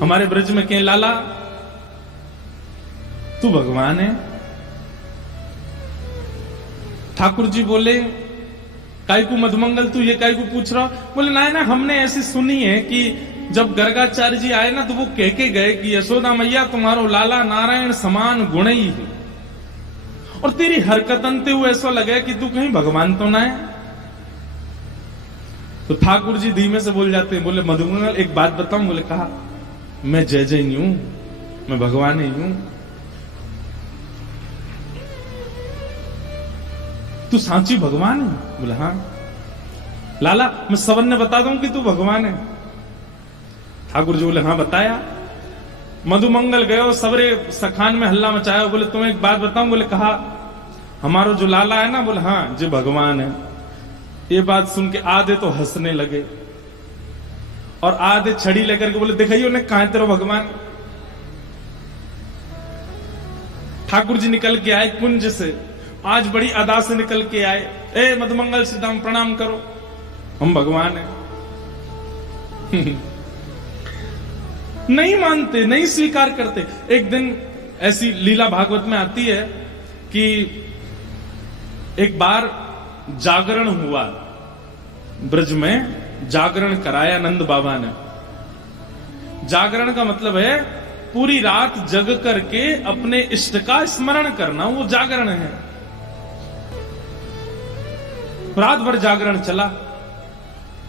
हमारे ब्रज में कहें लाला तू भगवान है। ठाकुर जी बोले काय को मधुमंगल तू ये काय को पूछ रहा? बोले ना हमने ऐसी सुनी है कि जब गर्गाचार्य जी आए ना तो वो कह के गए कि यशोदा मैया तुम्हारो लाला नारायण समान गुण ही है, और तेरी हरकतन ते हुए ऐसा लगे कि तू कहीं भगवान तो ना है। तो ठाकुर जी धीमे से बोल जाते हैं, बोले मधुमंगल एक बात बताऊं? बोले कहा मैं जय जय नहीं हूं, मैं भगवान ही हूं। तू सांची भगवान है? बोले हाँ। लाला मैं सबन ने बता दूं कि तू भगवान है? ठाकुर जी बोले हाँ बताया। मधुमंगल गए और सबरे सखान में हल्ला मचाया। बोले तुम्हें एक बात बताऊं? बोले कहा हमारो जो लाला है ना, बोले हाँ जी भगवान है। ये बात सुन के आधे तो हंसने लगे और आधे छड़ी लेकर के बोले दिखाइयो ने कहां तेरा भगवान। ठाकुर जी निकल के आए कुंज से, आज बड़ी अदा से निकल के आए। ए मधुमंगल सीताम प्रणाम करो, हम भगवान हैं। नहीं मानते, नहीं स्वीकार करते। एक दिन ऐसी लीला भागवत में आती है कि एक बार जागरण हुआ, ब्रज में जागरण कराया नंद बाबा ने। जागरण का मतलब है पूरी रात जग करके अपने इष्ट का स्मरण करना, वो जागरण है। रात भर जागरण चला।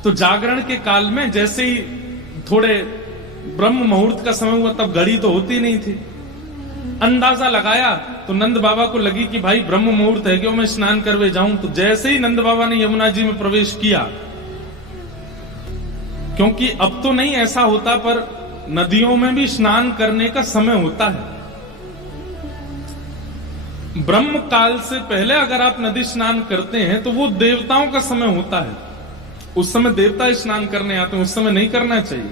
तो जागरण के काल में जैसे ही थोड़े ब्रह्म मुहूर्त का समय हुआ, तब घड़ी तो होती नहीं थी, अंदाजा लगाया तो नंद बाबा को लगी कि भाई ब्रह्म मुहूर्त है, क्यों मैं स्नान करवे जाऊं। तो जैसे ही नंद बाबा ने यमुना जी में प्रवेश किया, क्योंकि अब तो नहीं ऐसा होता पर नदियों में भी स्नान करने का समय होता है। ब्रह्म काल से पहले अगर आप नदी स्नान करते हैं तो वो देवताओं का समय होता है, उस समय देवता स्नान करने आते हैं, उस समय नहीं करना चाहिए।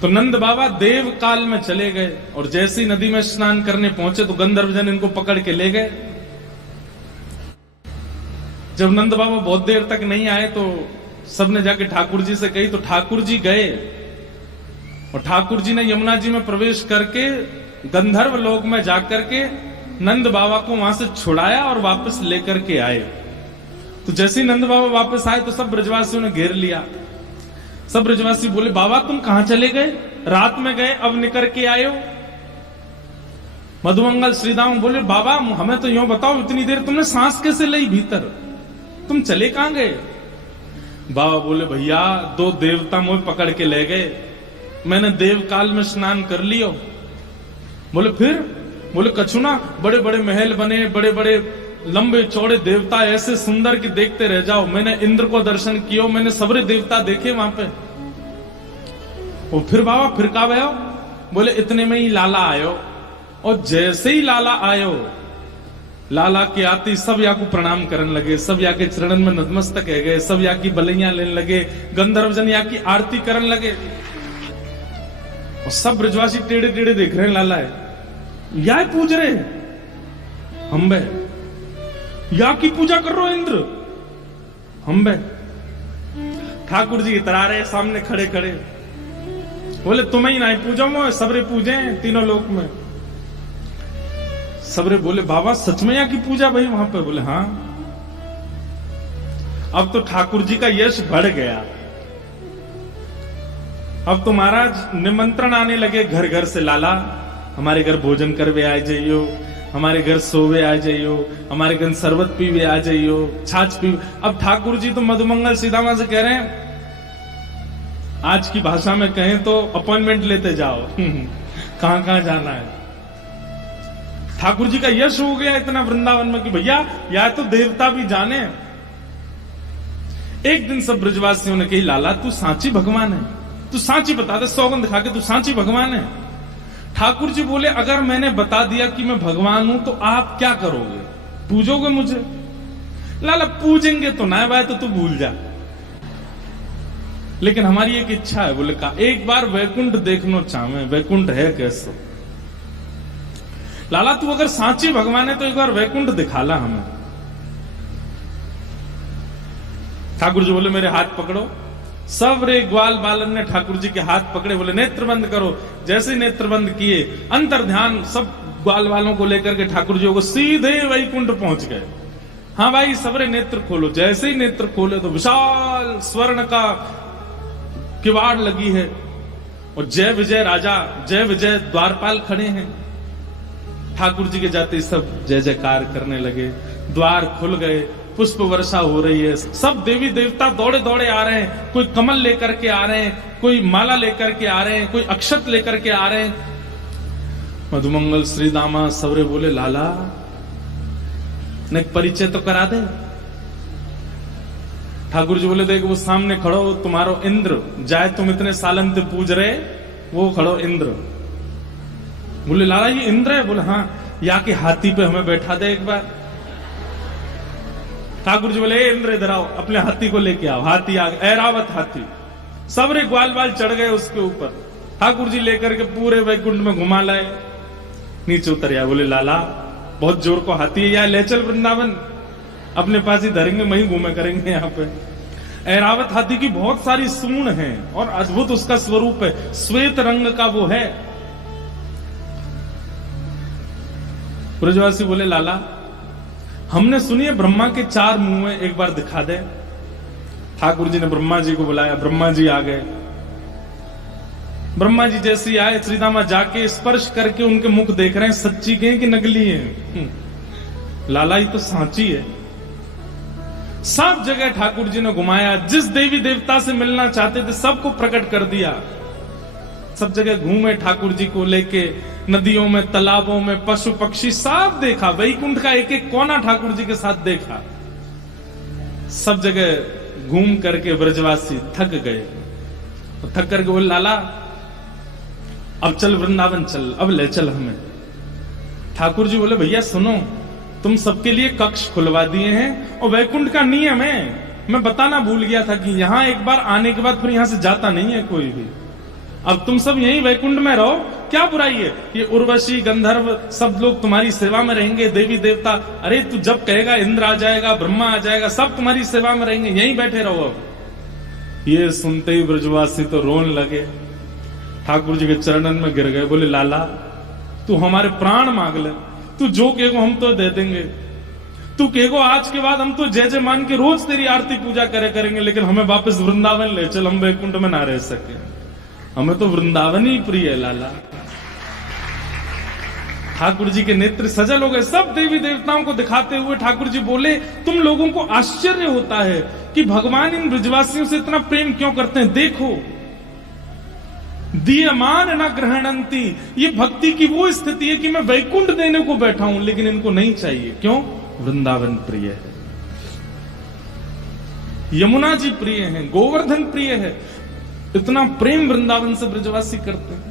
तो नंद बाबा देव काल में चले गए और जैसे ही नदी में स्नान करने पहुंचे तो गंधर्वजन इनको पकड़ के ले गए। जब नंद बाबा बहुत देर तक नहीं आए तो सबने जाके ठाकुर जी से कही। तो ठाकुर जी गए और ठाकुर जी ने यमुना जी में प्रवेश करके गंधर्व लोक में जाकर के नंद बाबा को वहां से छुड़ाया और वापस लेकर के आए। तो जैसे ही नंद बाबा वापस आए तो सब ब्रजवासियों ने घेर लिया। सब ब्रजवासी बोले बाबा तुम कहां चले गए? रात में गए, अब निकल के आए हो। मधुमंगल श्रीदाम बोले बाबा हमें तो यूं बताओ, इतनी देर तुमने सांस कैसे ली भीतर, तुम चले कहां गए? बाबा बोले भैया दो देवता मुझे पकड़ के ले गए, मैंने देव काल में स्नान कर लियो। बोले फिर? बोले कछु ना, बड़े बड़े महल बने, बड़े बड़े लंबे चौड़े देवता ऐसे सुंदर कि देखते रह जाओ। मैंने इंद्र को दर्शन किया, मैंने सबरे देवता देखे वहां पे। और फिर बाबा फिर का आयो? बोले इतने में ही लाला आयो, और जैसे ही लाला आयो, लाला के आते सब या को प्रणाम करने लगे, सब या के चरणन में नतमस्तक है गए, सब या की बलैया लेने लगे, गंधर्वजन या की आरती करने लगे। और सब ब्रजवासी टेढ़े टेढ़े देख रहे हैं लाला है, या पूज रहे हम बे, या की पूजा कर रहे हो इंद्र हम बे। ठाकुर जी इतरा रहे सामने खड़े खड़े, बोले तुम्हें ही नहीं पूजो, मैं सबरे पूजे हैं तीनों लोक में। सबरे बोले बाबा सच में या की पूजा भाई वहां पे? बोले हाँ। अब तो ठाकुर जी का यश बढ़ गया। अब तो महाराज निमंत्रण आने लगे घर घर से, लाला हमारे घर भोजन करवे आ जाइयो, हमारे घर सोवे आ जाइयो, हमारे घर शरबत पीवे आ जाइयो, छाछ पीवे। अब ठाकुर जी तो मधुमंगल सीतामा से कह रहे हैं, आज की भाषा में कहें तो अपॉइंटमेंट लेते जाओ कहां कहां जाना है। ठाकुर जी का यश हो गया इतना वृंदावन में कि भैया या तो देवता भी जाने। एक दिन सब ब्रजवासियों ने कही लाला तू सांची भगवान है, तू सांची बता दे, सौगंध खा के तू सांची भगवान है। ठाकुर जी बोले अगर मैंने बता दिया कि मैं भगवान हूं तो आप क्या करोगे? पूजोगे मुझे? लाला पूजेंगे तो ना भाई, तो तू भूल जा, लेकिन हमारी एक इच्छा है। बोले का एक बार वैकुंठ देखना चाहे, वैकुंठ है कैसे? लाला तू अगर सांची भगवान है तो एक बार वैकुंठ दिखाला हमें। ठाकुर जी बोले मेरे हाथ पकड़ो, सब रे ग्वाल बालन ने ठाकुर जी के हाथ पकड़े, बोले नेत्र बंद करो। जैसे नेत्र बंद किए, अंतर ध्यान सब ग्वाल वालों को लेकर के ठाकुर जी को सीधे वैकुंठ पहुंच गए। हाँ भाई सबरे नेत्र खोलो। जैसे ही नेत्र खोले तो विशाल स्वर्ण का किवाड़ लगी है और जय विजय राजा, जय विजय द्वारपाल खड़े हैं। ठाकुर जी के जाते सब जय जयकार करने लगे, द्वार खुल गए, पुष्प वर्षा हो रही है, सब देवी देवता दौड़े दौड़े आ रहे हैं। कोई कमल लेकर के आ रहे हैं, कोई माला लेकर के आ रहे हैं, कोई अक्षत लेकर के आ रहे हैं। मधुमंगल श्री दामा सवरे बोले लाला ने परिचय तो करा दे। ठाकुर जी बोले देख वो सामने खड़ो तुम्हारो इंद्र, जाए तुम इतने सालन से पूज रहे, वो खड़ो इंद्र। बोले लाला ये इंद्र है? बोले हाँ। या के हाथी पे हमें बैठा दे एक बार। ठाकुर जी बोले इंद्र इधर आओ, अपने हाथी को लेके आओ। हाथी आ गया, ऐरावत हाथी। सबरे ग्वाल बाल चढ़ गए उसके ऊपर। ठाकुर जी लेकर के पूरे वैकुंठ में घुमा लाए, नीचे उतर आया। बोले लाला बहुत जोर को हाथी है, या ले चल वृंदावन, अपने पास ही धरेंगे, वहीं घूमे करेंगे। यहाँ पे ऐरावत हाथी की बहुत सारी सूंड है और अद्भुत उसका स्वरूप है, श्वेत रंग का वो है। ब्रजवासी बोले लाला हमने सुनी है ब्रह्मा के 4 मुंह है, एक बार दिखा दे। ठाकुर जी ने ब्रह्मा जी को बुलाया, ब्रह्मा जी आ गए। ब्रह्मा जी जैसे आए, श्रीदामा जाके स्पर्श करके उनके मुख देख रहे हैं, सच्ची के कि नकली है? लाला ये तो सांची है। सब जगह ठाकुर जी ने घुमाया, जिस देवी देवता से मिलना चाहते थे सबको प्रकट कर दिया। सब जगह घूमे ठाकुर जी को लेके, नदियों में, तालाबों में, पशु पक्षी सब देखा। वैकुंठ का एक एक कोना ठाकुर जी के साथ देखा। सब जगह घूम करके ब्रजवासी थक गए। थक करके बोले लाला अब चल वृंदावन चल, अब ले चल हमें। ठाकुर जी बोले भैया सुनो, तुम सबके लिए कक्ष खुलवा दिए हैं और वैकुंठ का नियम है, मैं बताना भूल गया था कि यहां एक बार आने के बाद फिर यहां से जाता नहीं है कोई भी। अब तुम सब यहीं वैकुंठ में रहो, क्या बुराई है? ये उर्वशी गंधर्व सब लोग तुम्हारी सेवा में रहेंगे, देवी देवता। अरे तू जब कहेगा इंद्र आ जाएगा, ब्रह्मा आ जाएगा, सब तुम्हारी सेवा में रहेंगे, यहीं बैठे रहो। अब ये सुनते ही ब्रजवासी तो रोने लगे, ठाकुर जी के चरणन में गिर गए। बोले लाला तू हमारे प्राण मांग ले, तू जो कहेगो हम तो दे देंगे। तू कहेगो आज के बाद हम तो जय जय मान के रोज तेरी आरती पूजा करे करेंगे, लेकिन हमें वापस वृंदावन ले चल, हम वैकुंठ में ना रह सके। हमें तो वृंदावन ही प्रिय है लाला। ठाकुर जी के नेत्र सजल हो गए। सब देवी देवताओं को दिखाते हुए ठाकुर जी बोले तुम लोगों को आश्चर्य होता है कि भगवान इन ब्रजवासियों से इतना प्रेम क्यों करते हैं। देखो दीयमान न ग्रहणंती, ये भक्ति की वो स्थिति है कि मैं वैकुंठ देने को बैठा हूं लेकिन इनको नहीं चाहिए। क्यों? वृंदावन प्रिय है, यमुना जी प्रिय हैं, गोवर्धन प्रिय है। इतना प्रेम वृंदावन से ब्रजवासी करते हैं।